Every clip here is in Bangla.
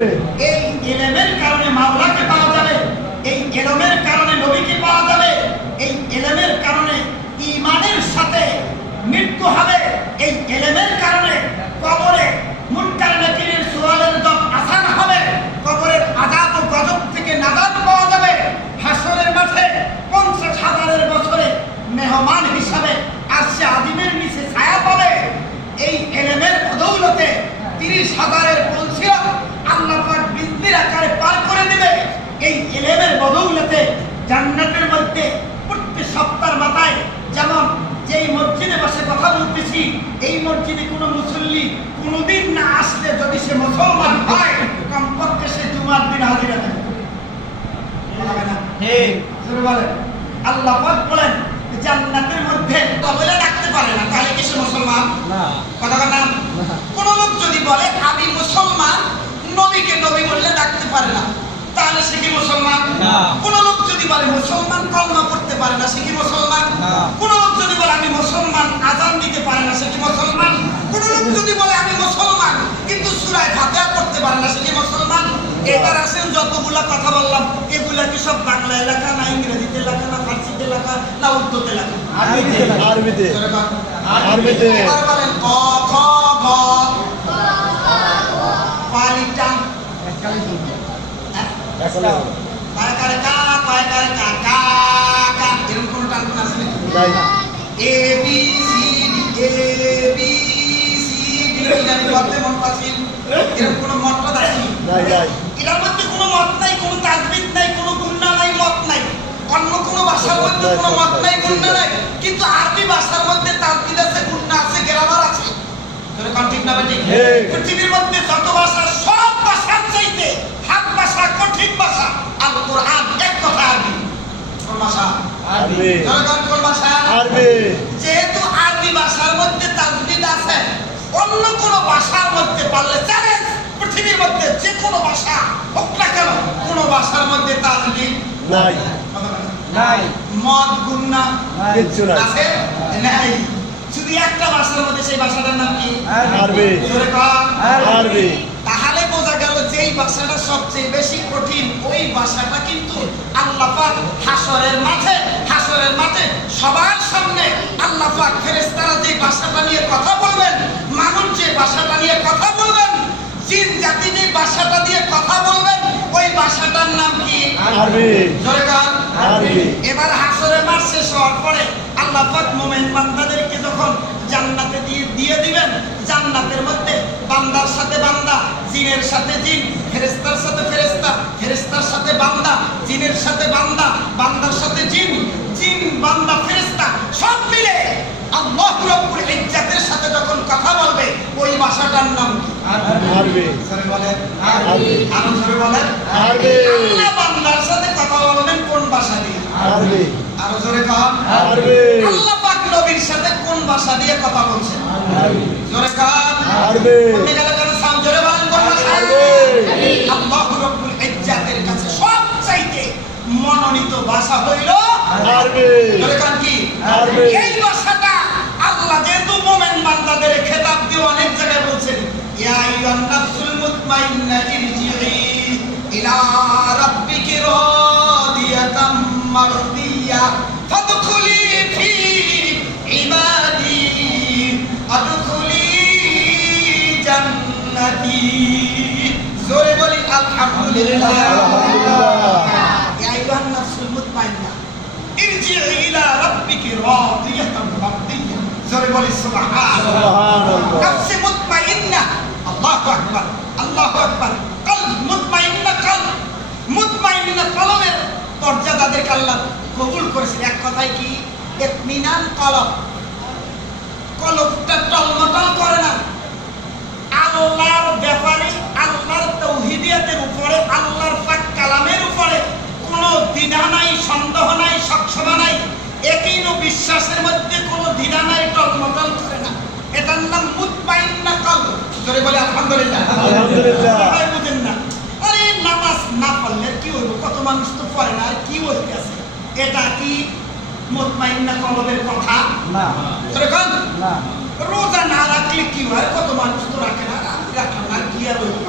এই ইলমের কারণে মাওলাকে পাওয়া যাবে, এই ইলমের কারণে নবীকে পাওয়া যাবে, এই ইলমের কারণে ঈমানের সাথে মৃত্যু হবে, এই ইলমের কারণে কবরে মুনকার নাকিরের সুয়ালের জবাব আসান হবে, কবরের আযাব ও গজব থেকে নাজাত পাওয়া যাবে, হাসরের মাঠে 50,000 বছরে মেহমান হিসাবে আরশে আযিমের নিচে ছায়া পাবে। এই ইলমের বদৌলতে 30,000 পৌঁছিয়া আল্লাহ পাক বিজলির আকারে পার করে দিবে। এই ইলমের বদৌলতে জান্নাতের মধ্যে প্রতি সপ্তাহের মাথায় যেমন যেই মসজিদে বসে কথা বলতেছি, এই মসজিদে কোনো মুসল্লি কোনোদিন না আসলে যদি সে মুসলমান হয়, কমপক্ষে সে জুমার দিন হাজিরা থাকে। আল্লাহ পাক বলেন জান্নাতের মধ্যে বলে ডাকতে পারে না, তাহলে কি সে মুসলমান? না। কথা কথা কোন লোক যদি বলে আমি মুসলমান, নবীকে নবী বললে ডাকতে পারে না, তাহলে সে কি মুসলমান? না। কোন লোক যদি বলে মুসলমান কলমা পড়তে পারে না, সে কি মুসলমান? না। কোন লোক যদি বলে আমি মুসলমান আযান দিতে পারে না, সে কি মুসলমান? কোন লোক যদি বলে আমি মুসলমান কিন্তু সূরা ফাতিহা পড়তে পারে না, সে কি মুসলমান? এবার আসেন যতগুলা কথা বললাম এগুলা কি সব বাংলা লেখা না ইংরেজিতে লেখা না ফার্সিতে লেখা না উর্দুতে লেখা? আরবিতে। আরবিতে। আরবিতে। এবার বলেন ক খ গ পালিটা কারে কা কারে কা কা কা এরকম কোন টান আছে নাকি? না। এ বি সি ডি এর মধ্যে মত আছে, এরকম কোন মত আছে? নাই নাই। এর মধ্যে কোনো মত নাই, কোনো তাজবিদ নাই, কোনো গুণনা নাই, মত নাই। অন্য কোনো ভাষার মধ্যে কোনো মত নাই, গুণনা নাই, কিন্তু আরবি ভাষার মধ্যে তাজবিদ আছে, গুণনা আছে, গ্রামার আছে। তোর কোন ঠিক না বেটি? পৃথিবীর মধ্যে যত ভাষা সব ভাষার চাইতে হাত ভাষা কঠিন ভাষা আল কোরআন, এক কথা আরবি। কোন ভাষা? আরবি। তোর কোন ভাষা? আরবি। যেহেতু আরবি ভাষার মধ্যে তাজবিদ আছে, অন্য কোন ভাষার মধ্যে পারলে চ্যালেঞ্জ, পৃথিবীর মধ্যে যে কোনো ভাষা হোক না কেন, কোন ভাষার মধ্যে তাজবিদ নাই, নাই, মত গুণনা কিছু নাই, আছে নাই। শুধু একটা ভাষার মধ্যে, সেই ভাষাটার নাম কি? আরবি। আরবি। তাহলে বোঝা গেল যেই ভাষাটা সবচেয়ে বেশি কঠিন, ওই ভাষাটা কিন্তু আল্লাহ পাক হাসরের মাঠে সবার সামনে আল্লাহ পাক ফেরেশতারা যে ভাষাটা নিয়ে কথা বলবেন, মানুষ যে ভাষাটা নিয়ে কথা বলবেন, জিন জাতি যে ভাষাটা দিয়ে কথা বলবেন, ওই ভাষাটার নাম কি? আরবি। জোরে গান আরবি। এবার হাসরের মাঠ শেষ হওয়ার পরে আল্লাহ পাক মুমিন বান্দাদেরকে যখন জান্নাতে দিয়ে দিবেন, জান্নাতের মধ্যে বান্দার সাথে বান্দা, জিনের সাথে জিন, ফেরেশতার সাথে ফেরেশতা, ফেরেশতার সাথে বান্দা, জিনের সাথে বান্দা, বান্দার সাথে জিন, জিন বান্দা ফেরেশতা সব মিলে আল্লাহ রাব্বুল ইজ্জাতের সাথে যখন কথা বলবে, ওই ভাষাটার নাম কি? আরবি। সরে বলেন আরবি। আরো সরে বলেন আরবি। আল্লাহ বান্দার সাথে কথা বলবেন কোন ভাষা দিয়ে? আরবি। আরো জোরে কান আরবি। আল্লাহ পাক নবীর সাথে কোন ভাষা দিয়ে কথা বলছেন? আরবি। জোরে কান আরবি। কোন গেলে সাম জোরে বলেন কোন ভাষা? আরবি। আল্লাহ রাব্বুল ইজ্জাতের কাছে সবচাইতে মনোনীত ভাষা হইল আরবি। জোরে কান কি? আরবি। এই ভাষাটা আল্লাহ যেহেতু মুমিন বান্দাদের খেতাব দিয়ে অনেক জায়গায় বলছেন, ইয়া আইয়ুহান নাফসুল মুতমাইন্না ইরজিই ইলা রাব্বিকি রাদিয়াতাম মারদিয়া ফাদখুলি ফি ইবাদি আদখুলি জান্নাতি। জোরে বলি আলহামদুলিল্লাহ। ইয়া আইয়ুহান নাফসুল মুতমাইন্না ইরজিই ইলা রাব্বিকি রাদিয়াতাম মারদিয়া। জোরে বলি সুবহানাল্লাহ। নাফস মুতমাইন্না, আল্লাহু আকবার, আল্লাহু আকবার। কলব মুতমাইন্না, কলব মুতমাইন্না, কলবের দরজা যাদেরকে আল্লাহ কবুল করেছেন, এক কথায় কি? ইতমিনান কলব। কলবটা টলমটল করে না, আল্লাহর ব্যাপারে, আল্লাহর তাওহীদিয়াতের উপরে, আল্লাহর পাক কালামের উপরে কোনো দ্বিধা নাই, সন্দেহ নাই, সংশয় নাই, একই বিশ্বাসের মধ্যে কোনো দ্বিধা নাই, টলমটল করে না। এটার নাম মুতমাইন্না কলব। জোরে বলে আলহামদুলিল্লাহ। আলহামদুলিল্লাহ। সবাই বুঝেন না, আরে নামাজ না পড়লে কি হইব, কত মানুষ তো পড়ে না, আর কি হইতে আছে? এটা কি মুতমাইন্না কলবের কথা? না। জোরে কোন না। রোজা না রাখলে কি হয়, কত মানুষ তো রাখে না, রাখে না, কি আর হইব?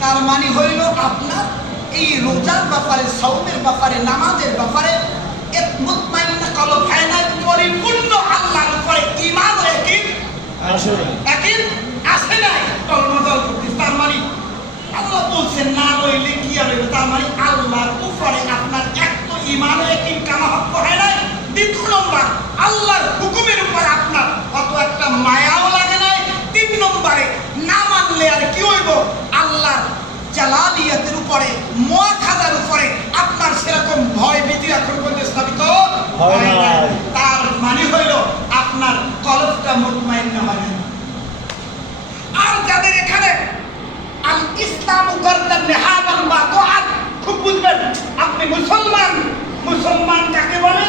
তার মানে হইল আপনার এই রোজার ব্যাপারে, সাওমের ব্যাপারে, নামাজের ব্যাপারে মুতমাইন্না কলব হয় না, পরিপূর্ণ আল্লাহর উপরে ঈমান ও ইয়াকিন আসে নাই, টলমল করতেছে। তার মানে আল্লাহ বলছেন না রইলে কি হবে, তার মানে আল্লাহর উপরে আপনার এক তো ঈমান ও ইয়াকিন কামা হক হয় নাই, দ্বিতীয় নম্বর আল্লাহর হুকুমের উপর আপনার অত একটা মায়াও লাগে নাই, তিন নম্বরে না মানলে আর কি হইব আল্লাহর জালালিয়াতের উপরে, মুআখাযার উপরে আপনার সেরকম ভয় ভীতি এখন পর্যন্ত স্থাপিত হয় না। তার মানে হইল আপনার কলবটা মুতমাইন্না হয় না। আর যাদের এখানে আল ইসলামু গারদান নিহাদান বা তাআত, খুব বুঝবেন আপনি মুসলমান, মুসলমান কাকে বলে?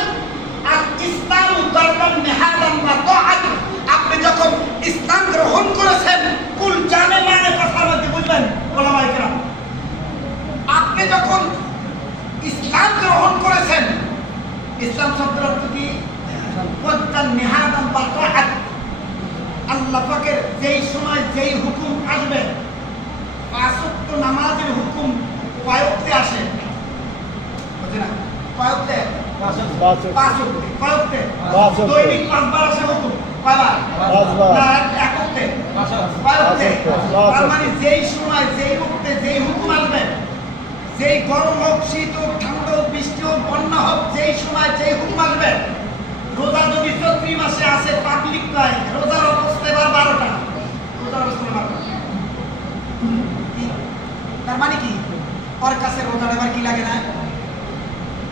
আল ইসলামু গারদান নিহাদান বা তাআত, আপনি যখন ইসলাম গ্রহণ করেছেন কুল জানে মানে কথার মধ্যে বুঝবেন ওলামায়ে কেরাম, আপনি যখন ইসলাম গ্রহণ করেছেন, ইসলাম শব্দের অর্থ কি? গারদান নিহাদান বা তাআত, আল্লাহ পাকের যেই সময় যেই হুকুম আসবে, পাঁচ ওয়াক্ত নামাজের হুকুম কয় ওয়াক্তে আসে? কয় ওয়াক্তে? পাঁচ ওয়াক্তে। কয় ওয়াক্তে? দৈনিক 5 বার আসে হুকুম, কয়বার? 5 বার। না, এক ওয়াক্তে? কয় ওয়াক্তে? তার মানে যেই সময় যেই ওয়াক্তে যেই হুকুম আসবে, যেই গরম হোক, শীত হোক, ঠান্ডা হোক, বৃষ্টি হোক, বন্যা হোক, যেই সময় যেই হুকুম আসবে, রোজা যদি চৈত্র মাসে আসে, পাবলিক নয়, রোজার অবস্থা এবার 12টা, রোজার অবস্থা 12টা। তার মানে কি ওর কাছে রোজার এবার কি লাগে না,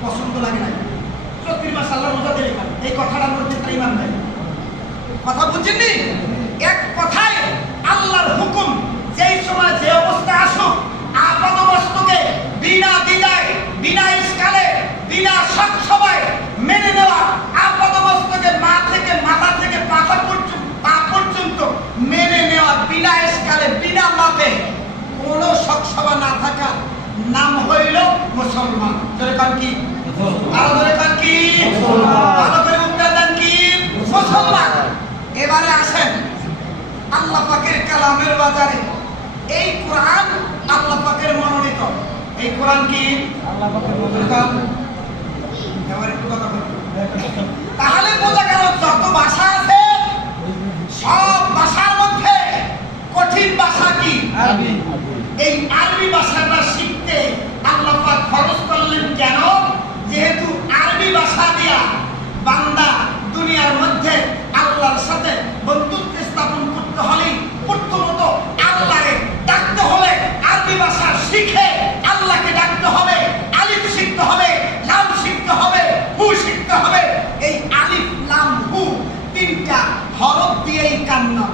পছন্দ লাগে না, চৈত্র মাস আল্লাহ রোজা দেবে, এই কথাটার মধ্যে তার ঈমান নাই। কথা বুঝছেননি? এক কথায় আল্লাহর হুকুম যেই সময় যে অবস্থা আসুক, আপাদমস্তকে বিনা দ্বিধায়, বিনা ইশকালে, বিনা সংশয়ে মেনে নেওয়া, আপাদমস্তকে মাথা থেকে পা পর্যন্ত মেনে নেওয়া, বিনা ইশকালে, বিনা মাপে, কোনো সংশয় না থাকা নাম হইল মুসলমান। যেরকম কি আরো যেরকম কি আরো করে উত্তর দেন কি মুসলমান। এবারে আসেন আল্লাহ পাকের কালামের বাজারে, এই কোরআন আল্লাহ পাকের মনোনীত, এই কোরআন কি আল্লাহ পাকের মনোনীত। এবারে একটু কথা বলি, তাহলে বোঝা গেল যত ভাষা আছে সব ভাষার মধ্যে কঠিন ভাষা কি? আরবি। এই আরবি ভাষাটা শিখতে আল্লাহ পাক ফরজ করলেন কেন? যেহেতু আরবি ভাষা দিয়া বান্দা দুনিয়ার মধ্যে আল্লাহর সাথে বন্ধুত্ব স্থাপন করতে হলে, প্রথমত আল্লাহকে ডাকতে হলে আরবি ভাষা শিখে আল্লাহকে ডাকতে হবে, আলিফ শিখতে হবে, লাম শিখতে হবে, হু শিখতে হবে। এই আলিফ লাম হু তিনটা হরফ দিয়েই কান্না।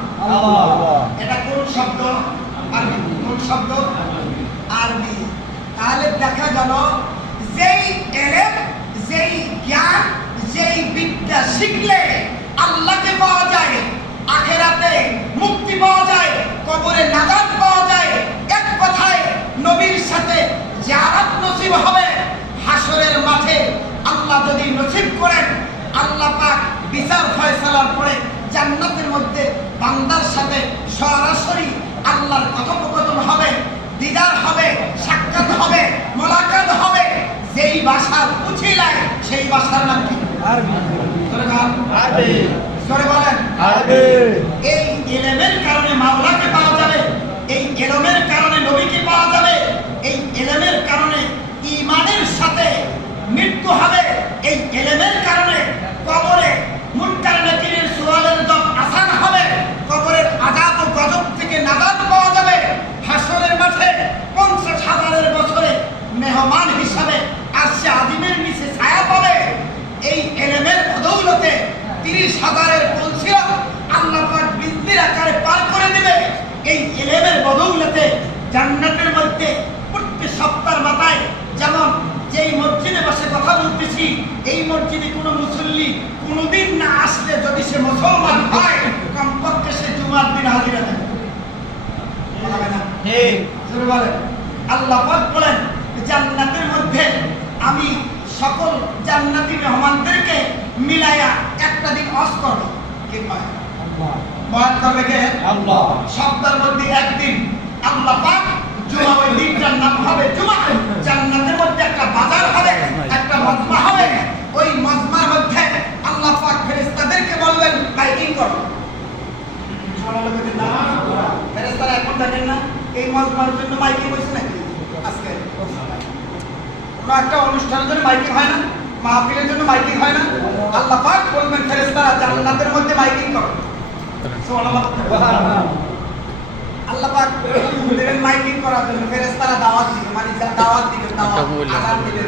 এটা কোন শব্দ? আরবি। কোন শব্দ? আরবি। তাহলে দেখা গেল যেই এলেম, যেই জ্ঞান, যেই বিদ্যা শিখলে আল্লাহকে পাওয়া যায়, আখিরাতে মুক্তি পাওয়া যায়, কবরে নাজাত পাওয়া যায়, এক কথায় নবীর সাথে জিয়ারত নসিব হবে। হাসরের মাঠে আল্লাহ যদি নসিব করেন, আল্লাহ পাক বিচার ফয়সালার পরে জান্নাতের মধ্যে বান্দার সাথে সরাসরি আল্লাহর কথোপকথন হবে, দিদার হবে, সাক্ষাৎ হবে, মোলাকাত হবে। যেই ভাষার উছিলায় সেই ভাষার নাম কি? আরবি। আরবি। জোরে বলেন আরবি। এই ইলমের কারণে মাওলাকে পাওয়া যাবে, এই ইলমের কারণে নবীকে পাওয়া যাবে, এই ইলমের কারণে ঈমানের সাথে মৃত্যু হবে, এই ইলমের কারণে কবরে মুনকার নাকিরের সুয়ালের জবাব আসান হবে, কবরের আযাব ও গজব থেকে নাজাত পাওয়া যাবে। হাসরের মাঠে 50,000 বছরে মেহমান হিসাবে আরশে আযিমের নিচে ছায়া পাবে। এই ইলমের বদৌলতে 30,000-এর পৌঁছিয়া আল্লাহ পাক বিজলির আকারে পার করে দিবে। এই ইলমের বদৌলতে জান্নাতের মধ্যে প্রত্যেক সপ্তাহের মাথায়, যেমন যেই মসজিদে বসে কথা বলতেছি, এই মসজিদে কোনো মুসল্লি কোনোদিন না আসলে যদি সে মুসলমান হয়, কমপক্ষে সে জুমার দিন হাজিরা দেবে। আল্লাহ পাক বলেন জান্নাতের মধ্যে আমি সকল জান্নাতি মেহমানদেরকে মিলাইয়া একটা দিন ওয়াজ করব। কে পায়? আল্লাহ। ওয়াজ করবে কে? আল্লাহ। সপ্তাহের মধ্যে একদিন আল্লাহ পাক জুমা পাইলেন না এই মজমার জন্য মাইকিং হয়েছে নাকি আজকে কোনো একটা অনুষ্ঠানের জন্য মাইকিং হয় না মাহফিলের জন্য মাইকিং হয় না আল্লাহ পাক বলবেন ফেরেশতারা জান্নাতের মধ্যে মাইকিং করো সুবহানাল্লাহ আল্লাহ পাক দেবেন মাইকিং করার জন্য ফেরেশতারা দাওয়াত দিবে মানে দাওয়াত দিবে আযান দিবে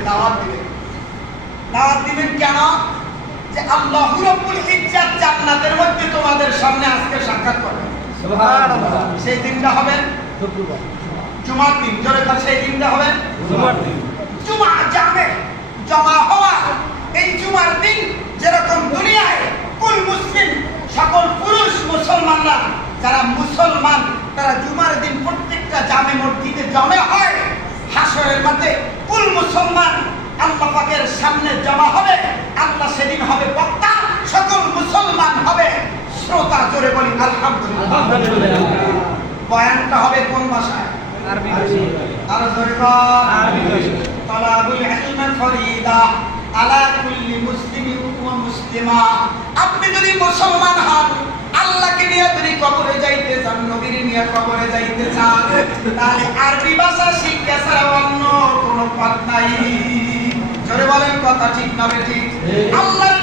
দাওয়াত দিবেন কেন যে আল্লাহ রাব্বুল ইজ্জত জান্নাতের মধ্যে তোমাদের সামনে আজকে সাক্ষাৎ করবে সুবহানাল্লাহ সেই দিনটা হবে শুক্রবার জুমার দিন জোরে কথা সেই দিনটা হবে জুমার দিন জুমা জামে জমা হওয়া এই জুমার দিন যেরকম দুনিয়ায় কুল মুসলিম সকল পুরুষ মুসলমানরা যারা মুসলমান তারা জুমার দিন প্রত্যেকটা জামে মসজিদে জমা হয় হাসরের মাঠে কুল মুসলমান আল্লাহ পাকের সামনে জমা হবে আল্লাহ সেদিন হবে বক্তা সকল মুসলমান হবে শ্রোতা জোরে বলি আলহামদুলিল্লাহ বয়ানটা হবে কোন ভাষায় আরবি ভাষায় আর জোরে বল আরবি ভাষায় তালাবুল ইলম ফরিদা আলা কুল্লি মুসলিমিন ওয়া মুসলিমা আপনি যদি মুসলমান হন আল্লাহকে নিয়ে যদি কবরে যাইতে চান নবীর নিয়ে কবরে যাইতে চান তাহলে আরবি ভাষা শিক্ষা ছাড়া অন্য কোনো পথ নাই জোরে বলেন কথা ঠিক না ঠিক আল্লাহ